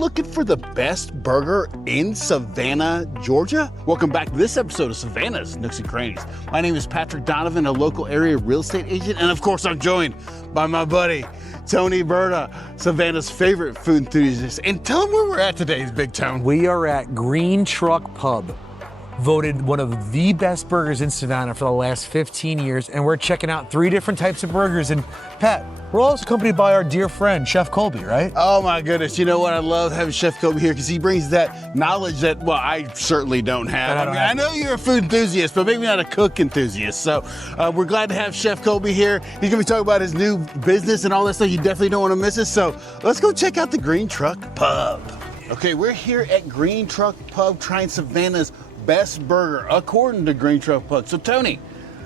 looking for the best burger in Savannah, Georgia? Welcome back to this episode of Savannah's Nooks and Crannies. My name is Patrick Donovan, a local area real estate agent, and of course I'm joined by my buddy, Tony Berna, Savannah's favorite food enthusiast. And tell him where we're at today, Big Tone. We are at Green Truck Pub, voted one of the best burgers in Savannah for the last 15 years, and we're checking out 3 different types of burgers. And Pat, we're also accompanied by our dear friend, Chef Colby, right? Oh my goodness, you know what? I love having Chef Colby here because he brings that knowledge that, well, I certainly don't have. I know you're a food enthusiast, but maybe not a cook enthusiast. So we're glad to have Chef Colby here. He's gonna be talking about his new business and all that stuff. You definitely don't want to miss it. So let's go check out the Green Truck Pub. Okay, we're here at Green Truck Pub trying Savannah's best burger, according to Green Truck Pub. So Tony,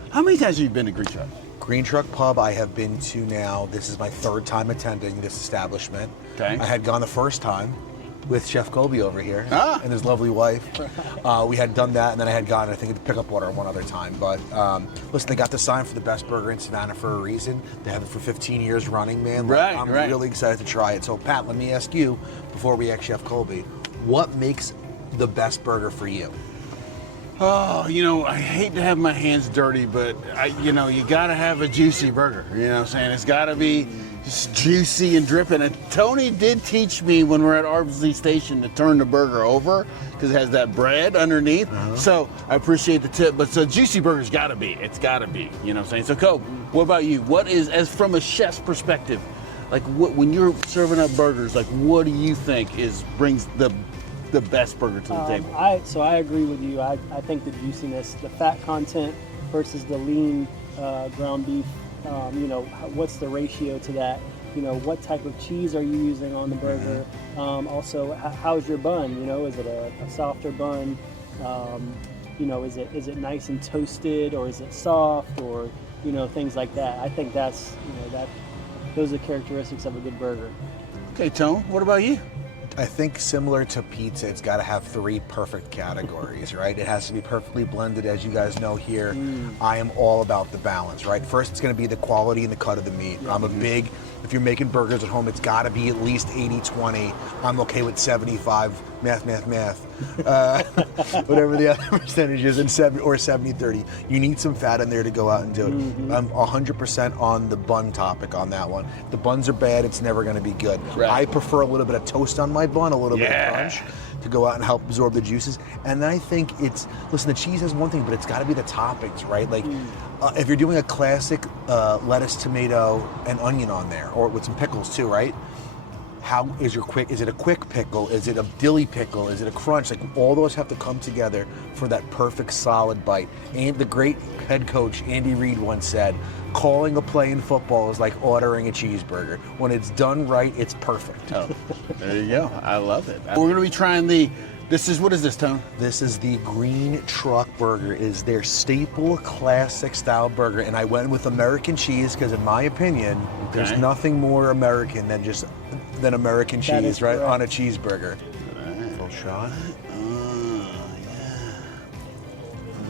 how many times have you been to Green Truck? Green Truck Pub, I have been to now, this is my 3rd time attending this establishment. Okay. I had gone the first time with Chef Colby over here and his lovely wife. We had done that, and then I had gone, I think, to pick up water one other time. But listen, they got the sign for the best burger in Savannah for a reason. They have it for 15 years running, man. I'm really excited to try it. So Pat, let me ask you, before we ask Chef Colby, what makes the best burger for you? Oh, you know, I hate to have my hands dirty, but you gotta have a juicy burger. You know what I'm saying? It's gotta be just juicy and dripping. And Tony did teach me when we're at Armsley Station to turn the burger over because it has that bread underneath. So I appreciate the tip, but so juicy burger's gotta be. It's gotta be. You know what I'm saying? So Cope, what about you? What is, as from a chef's perspective, like when you're serving up burgers, like what do you think brings the best burger to the table? I agree with you. I think the juiciness, the fat content versus the lean ground beef, what's the ratio to that? What type of cheese are you using on the burger? Also, how's your bun? Is it a softer bun? Is it nice and toasted, or is it soft, or things like that? I think those are the characteristics of a good burger. Okay, Tone, what about you? I think similar to pizza, it's got to have 3 perfect categories, right? It has to be perfectly blended. As you guys know here, I am all about the balance, right? First, it's going to be the quality and the cut of the meat. I'm a big, if you're making burgers at home, it's got to be at least 80-20. I'm okay with 75, math. Whatever the other percentage is, and 70-30. You need some fat in there to go out and do it. I'm 100% on the bun topic on that one. If the buns are bad, it's never going to be good. Right. I prefer a little bit of toast on my bun, a little bit of crunch to go out and help absorb the juices. And then I think listen, the cheese is one thing, but it's got to be the toppings, right? Like if you're doing a classic lettuce, tomato, and onion on there, or with some pickles too, right? How is it a quick pickle? Is it a dilly pickle? Is it a crunch? Like all those have to come together for that perfect solid bite. And the great head coach, Andy Reid, once said, calling a play in football is like ordering a cheeseburger. When it's done right, it's perfect. Oh, there you go. I love it. We're gonna be trying what is this, Tone? This is the Green Truck Burger. It is their staple classic style burger. And I went with American cheese because in my opinion, there's nothing more American than American cheese, right? On a cheeseburger. All right. Little shot. Yeah.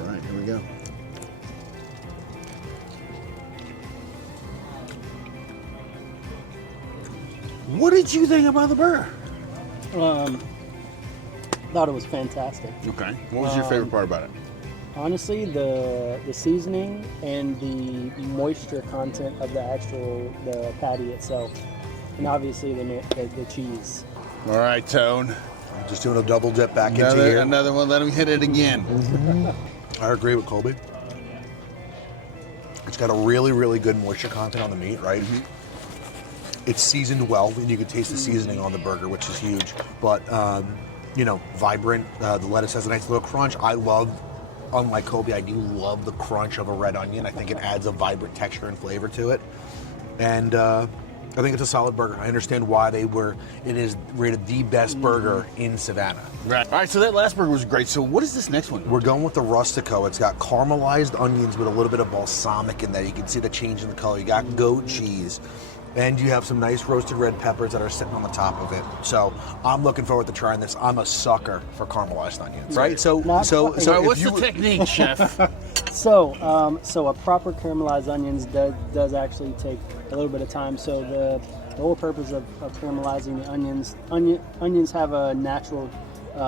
All right, here we go. What did you think about the burger? Thought it was fantastic. Okay. What was your favorite part about it? Honestly, the seasoning and the moisture content of the patty itself, and obviously the cheese. All right, Tone. Just doing a double dip back into here. Another one. Let him hit it again. I agree with Colby. It's got a really, really good moisture content on the meat, right? It's seasoned well, and you can taste the seasoning on the burger, which is huge. But vibrant. The lettuce has a nice little crunch. Unlike Colby, I do love the crunch of a red onion. I think it adds a vibrant texture and flavor to it. And I think it's a solid burger. I understand why it is rated the best burger in Savannah. Right. All right, so that last burger was great. So what is this next one? We're going with the Rustico. It's got caramelized onions with a little bit of balsamic in there. You can see the change in the color. You got goat cheese. And you have some nice roasted red peppers that are sitting on the top of it. So I'm looking forward to trying this. I'm a sucker for caramelized onions, right? So what's the technique, Chef? So a proper caramelized onions does actually take a little bit of time. So The whole purpose of caramelizing the onions have a natural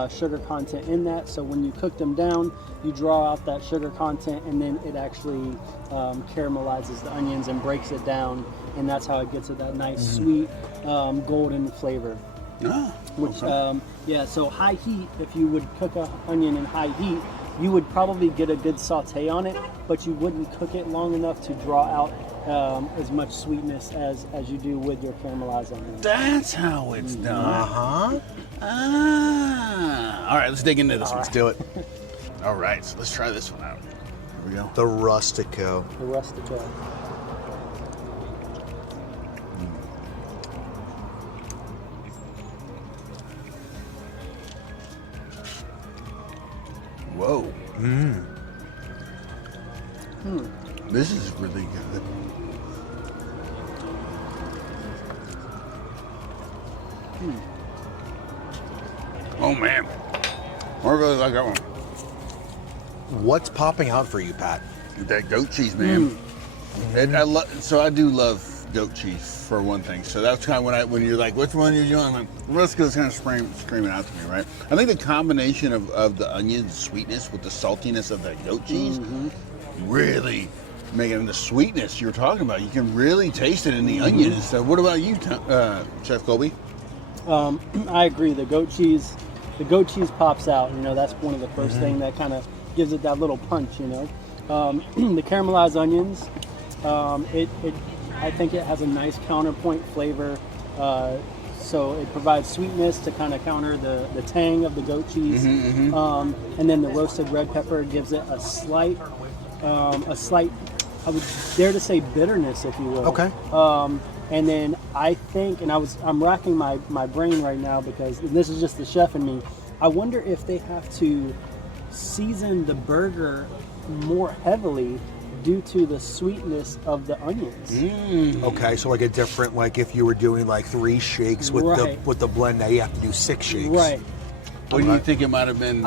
sugar content in that, so when you cook them down, you draw out that sugar content, and then it actually caramelizes the onions and breaks it down, and that's how it gets it that nice sweet golden flavor. Which so high heat, if you would cook an onion in high heat, you would probably get a good saute on it, but you wouldn't cook it long enough to draw out as much sweetness as you do with your caramelized onions. That's how it's done. All right, let's dig into this one. Let's do it. All right, so let's try this one out. Here we go. The Rustico. The Rustico. Whoa. This is really good. Oh man, I really like that one. What's popping out for you, Pat? That goat cheese, man. And I do love goat cheese for one thing. So that's kind of when you're like, which one are you doing? I'm like, Rustico's kind of screaming out to me, right? I think the combination of the onion sweetness with the saltiness of that goat cheese really making the sweetness you're talking about. You can really taste it in the onion and stuff. What about you, Chef Colby? I agree. The goat cheese pops out. You know, that's one of the first thing that kind of gives it that little punch. You know, the caramelized onions. I think it has a nice counterpoint flavor. So it provides sweetness to kind of counter the tang of the goat cheese. And then the roasted red pepper gives it a slight, I would dare to say bitterness, if you will. Okay. And then I think, and I'm racking my brain right now because this is just the chef in me. I wonder if they have to season the burger more heavily due to the sweetness of the onions. Okay, so like a different, like if you were doing like 3 shakes with the blend, now you have to do 6 shakes. Right. What do you think it might have been?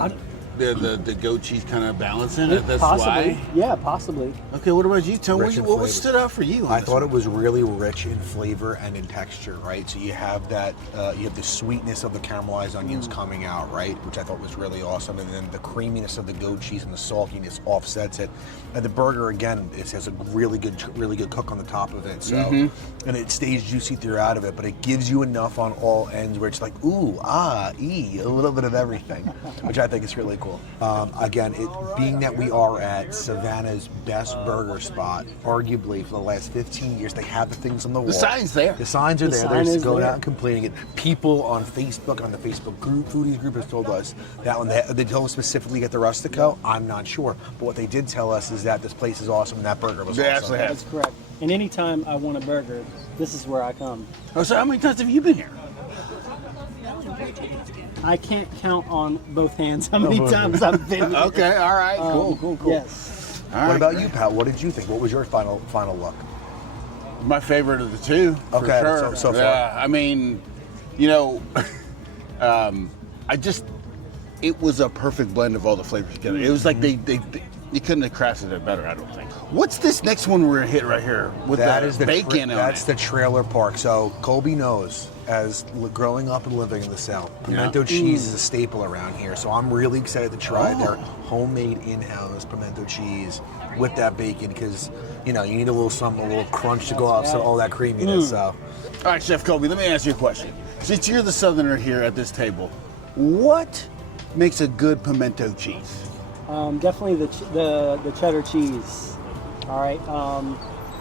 The goat cheese kind of balancing it. That's possibly. why. Yeah, possibly. Okay, what about you, Tom? Rich in What flavor. stood out for you? I thought it was really rich in flavor and in texture, right? So you have that, you have the sweetness of the caramelized onions coming out, right? Which I thought was really awesome. And then the creaminess of the goat cheese and the saltiness offsets it. And the burger, again, it has a really good cook on the top of it. So, and it stays juicy throughout of it, but it gives you enough on all ends where it's like, ooh, a little bit of everything, which I think is really cool. Again, being that we are at Savannah's best burger spot, arguably for the last 15 years, they have the things on the wall. The sign's there. The signs are The there. sign They're just is going there. out and completing it. People on Facebook, on the Facebook group, Foodies group, has told us that when they told us specifically get the Rustico. I'm not sure, but what they did tell us is that this place is awesome and that burger was They awesome. actually have. That's correct. And anytime I want a burger, this is where I come. Oh, so how many times have you been here? I can't count on both hands how many times I've been here. Okay, all right, cool. Yes. All What right, about great. you, Pat? What did you think? What was your final look? My favorite of the two, Okay, for sure. so far. Yeah, I mean, you know, it was a perfect blend of all the flavors together. It was like they you couldn't have crafted it better, I don't think. What's this next one we're gonna hit right here with That the is the bacon on That's it? the trailer park. So Colby knows, as growing up and living in the South, pimento cheese is a staple around here. So I'm really excited to try their homemade in-house pimento cheese with that bacon because you need a little something, a little crunch to go off so all that creaminess. So All right, Chef Colby, let me ask you a question. Since you're the Southerner here at this table, what makes a good pimento cheese? Definitely the cheddar cheese. All right.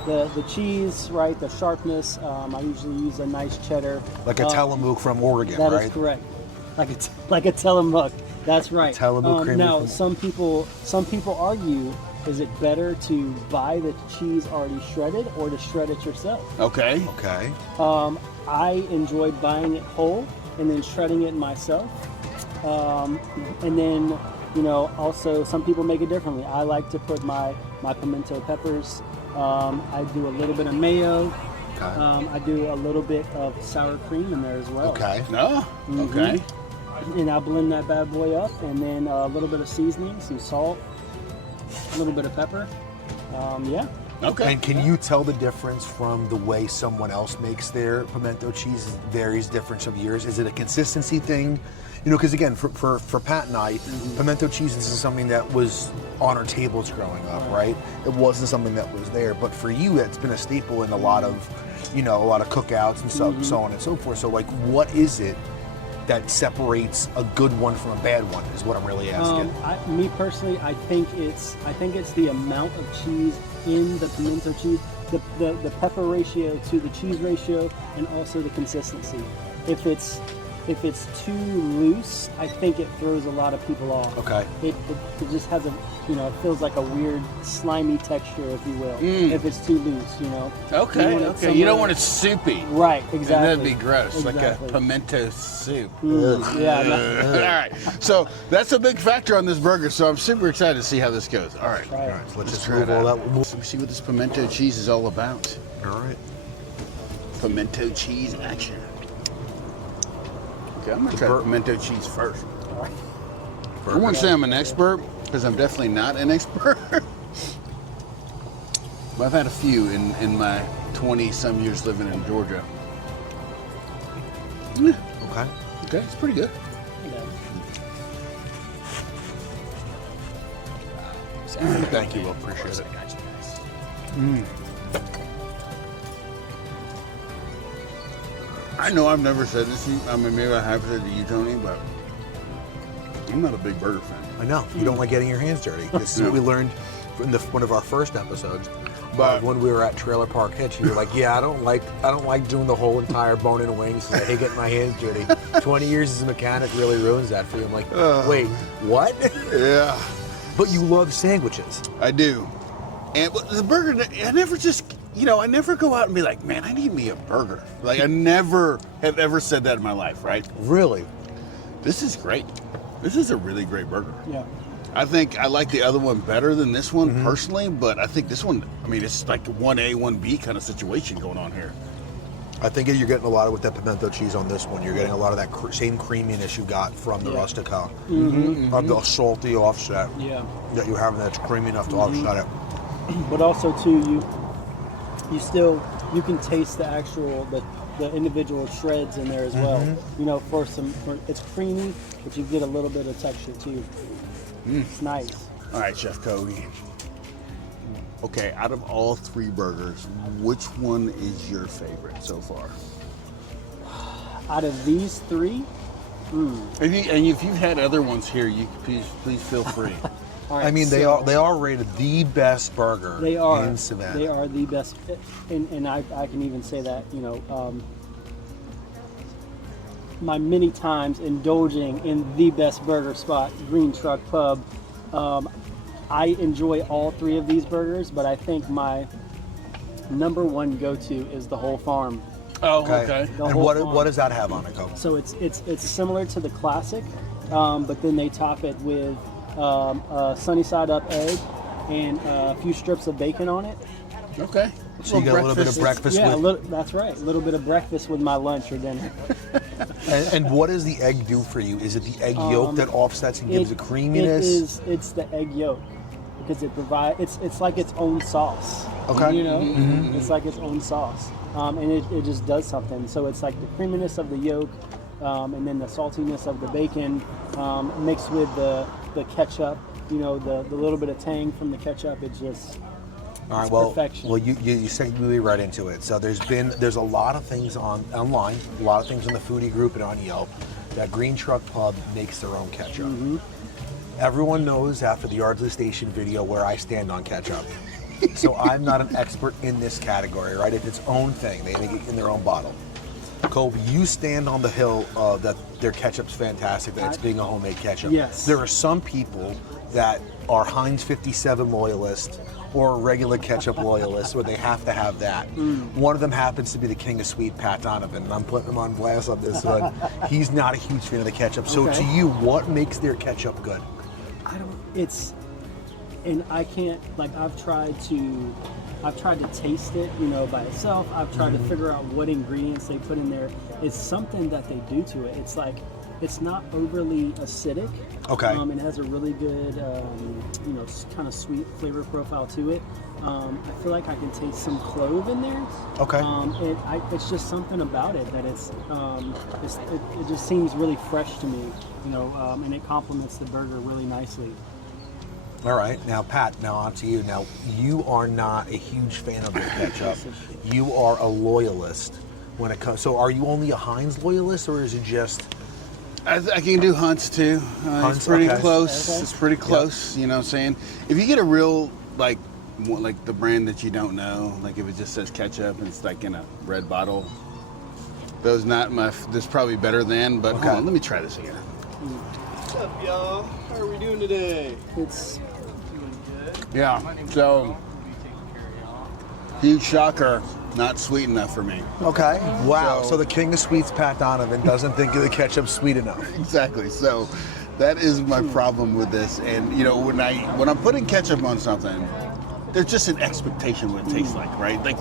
The cheese, right? The sharpness. I usually use a nice cheddar. like a Tillamook from Oregon, That right? is correct. Like a Tillamook. That's right. Tillamook cream now, from- some people argue, is it better to buy the cheese already shredded or to shred it yourself? Okay. Okay. I enjoyed buying it whole and then shredding it myself. And then, also some people make it differently. I like to put my pimento peppers. I do a little bit of mayo. Okay. I do a little bit of sour cream in there as well. Okay. No? Okay. And I blend that bad boy up, and then a little bit of seasoning, some salt, a little bit of pepper. Yeah. Okay. And can you tell the difference from the way someone else makes their pimento cheese? Varies different of yours. Is it a consistency thing? You know, because again, for Pat and I, pimento cheese is something that was on our tables growing up, right? It wasn't something that was there. But for you, it's been a staple in a lot of cookouts and so on and so forth. So like, what is it that separates a good one from a bad one is what I'm really asking. Me personally, I think it's the amount of cheese in the pimento cheese, the pepper ratio to the cheese ratio, and also the consistency. If it's too loose, I think it throws a lot of people off. Okay. It just has it feels like a weird slimy texture, if you will, if it's too loose, Okay. You don't want it soupy. Right, exactly. That'd be gross, exactly. like a pimento soup. Yeah. All right. So that's a big factor on this burger, so I'm super excited to see how this goes. All right. All right, so let's just try move it all out. that. So we see what this pimento cheese is all about. All right. Pimento cheese action. Okay, I'm gonna try pimento cheese first. I wouldn't say I'm an expert, because I'm definitely not an expert. But I've had a few in my 20-some years living in Georgia. Okay. Okay, it's pretty good. Thank you, Will. Appreciate it. I know I've never said this to you. I mean, maybe I have said to you, Tony, but I'm not a big burger fan. I know. You don't like getting your hands dirty. This is what we learned in one of our first episodes. But when we were at Trailer Park Hitch, you were like, "Yeah, I don't like doing the whole entire bone-in wings. I hate getting my hands dirty. 20 years as a mechanic really ruins that for you." I'm like, "Wait, what?" Yeah. But you love sandwiches. I do. And the burger, I never go out and be like, "Man, I need me a burger." Like, I never have ever said that in my life, right? Really? This is great. This is a really great burger. Yeah. I think I like the other one better than this one personally, but I think this one, I mean, it's like 1A, 1B kind of situation going on here. I think you're getting a lot of with that pimento cheese on this one. You're getting a lot of that same creaminess you got from the Rustico. Of the salty offset that you have that's creamy enough to offset it. But also too, you can taste the actual the individual shreds in there as well. It's creamy, but you get a little bit of texture too. It's nice. All right, Chef Colby. Okay, out of all three burgers, which one is your favorite so far? Out of these three, If you've had other ones here, you please feel free. all right, I mean, they are rated the best burger in Savannah. They are the best, and I can even say that, my many times indulging in the best burger spot, Green Truck Pub. I enjoy all three of these burgers, but I think my number one go-to is the Whole Farm. Oh, okay. And what does that have on it, Coke? So it's similar to the classic, but then they top it with a sunny side up egg and a few strips of bacon on it. Okay. So you got a little bit of breakfast that's right. A little bit of breakfast with my lunch or dinner. and what does the egg do for you? Is it the egg yolk that offsets and gives a creaminess? It's the egg yolk because it provides. It's like its own sauce. Okay. It's like its own sauce, and it just does something. So it's like the creaminess of the yolk, and then the saltiness of the bacon, mixed with the ketchup. The little bit of tang from the ketchup. It's just. All right, well, perfection. you segued me right into it. So there's a lot of things online, a lot of things in the foodie group and on Yelp that Green Truck Pub makes their own ketchup. Everyone knows after the Yardley Station video where I stand on ketchup. So I'm not an expert in this category, right? It's its own thing. They make it in their own bottle. Colby, you stand on the hill that their ketchup's fantastic, that it's being a homemade ketchup. Yes. There are some people that are Heinz 57 loyalists or regular ketchup loyalists where they have to have that. One of them happens to be the king of sweet, Pat Donovan, and I'm putting him on blast on this one. He's not a huge fan of the ketchup. So to you, what makes their ketchup good? I can't, like, I've tried to taste it, by itself. I've tried to figure out what ingredients they put in there. It's something that they do to it. It's like It's not overly acidic. Okay. It has a really good, kind of sweet flavor profile to it. I feel like I can taste some clove in there. Okay. It's just something about it that it just seems really fresh to me, and it complements the burger really nicely. All right, now Pat, now on to you. Now, you are not a huge fan of the ketchup. You are a loyalist when it comes. So, are you only a Heinz loyalist, or is it just? I can do Hunt's too. Hunt's, it's pretty okay. close. Okay. It's pretty close. You know what I'm saying? If you get a real like the brand that you don't know, like if it just says ketchup and it's like in a red bottle, those not my. This probably better than. But hold on, let me try this again. What's up, y'all? How are we doing today? It's Yeah. So huge shocker. Not sweet enough for me. Okay. Wow. So- So the king of sweets, Pat Donovan, doesn't think the ketchup's sweet enough. Exactly. So that is my problem with this. And when I'm putting ketchup on something, there's just an expectation what it tastes like, right? Like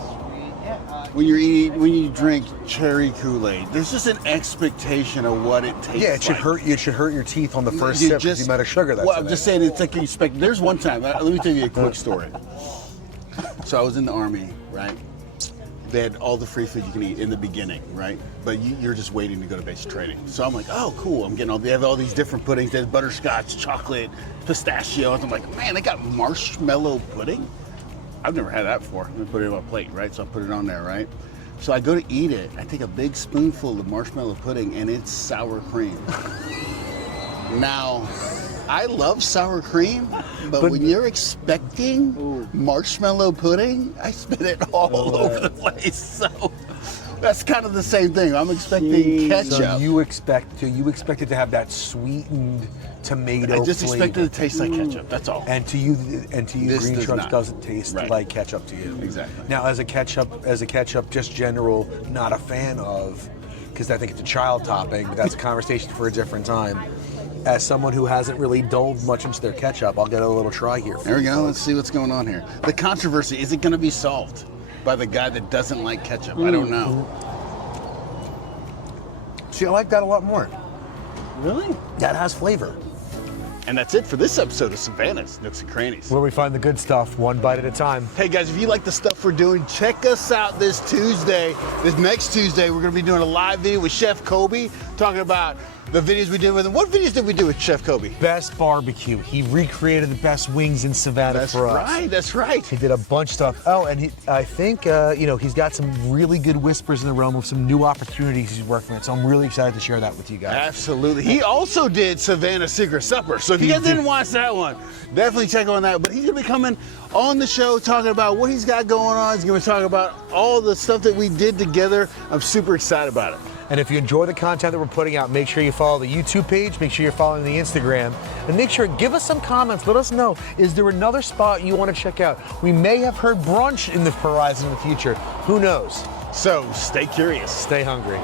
when you drink cherry Kool-Aid, there's just an expectation of what it tastes like. Yeah, it should hurt. It should hurt your teeth on the first sip because the amount of sugar that's Well, in I'm it. just saying it's like you expect. There's one time. Let me tell you a quick story. So I was in the Army, right? They had all the free food you can eat in the beginning, right? But you're just waiting to go to basic training. So I'm like, oh, cool. I'm getting they have all these different puddings. There's butterscotch, chocolate, pistachios. I'm like, man, they got marshmallow pudding? I've never had that before. I'm gonna put it on my plate, right? So I put it on there, right? So I go to eat it. I take a big spoonful of marshmallow pudding and it's sour cream. Now, I love sour cream, but when you're expecting marshmallow pudding, I spit it all over the place. So that's kind of the same thing. I'm expecting ketchup. So you expect it to have that sweetened tomato I just flavor. expect it to taste like ketchup. That's all. And to you, This Green does Trunks not. doesn't taste Right. like ketchup to you. Exactly. Now, as a ketchup, just general, not a fan of, because I think it's a child topping. But that's a conversation for a different time. As someone who hasn't really delved much into their ketchup, I'll get a little try here. There we go. Let's see what's going on here. The controversy, is it going to be solved by the guy that doesn't like ketchup? I don't know. See, I like that a lot more. really. That has flavor. And that's it for this episode of Savannah's Nooks and Crannies. Where we find the good stuff, one bite at a time. Hey guys, if you like the stuff we're doing, check us out this next Tuesday. We're going to be doing a live video with Chef Colby, talking about the videos we did with him. What videos did we do with Chef Colby? Best barbecue. He recreated the best wings in Savannah That's for us. right, that's right. He did a bunch of stuff. Oh, and I think, he's got some really good whispers in the realm of some new opportunities he's working on. So I'm really excited to share that with you guys. Absolutely. He also did Savannah's Secret Supper. So if you guys didn't watch that one, definitely check on that. But he's going to be coming on the show talking about what he's got going on. He's going to talk about all the stuff that we did together. I'm super excited about it. And if you enjoy the content that we're putting out, make sure you follow the YouTube page, make sure you're following the Instagram, and make sure, give us some comments. Let us know, is there another spot you want to check out? We may have heard brunch in the horizon in the future. Who knows? So stay curious. Stay hungry.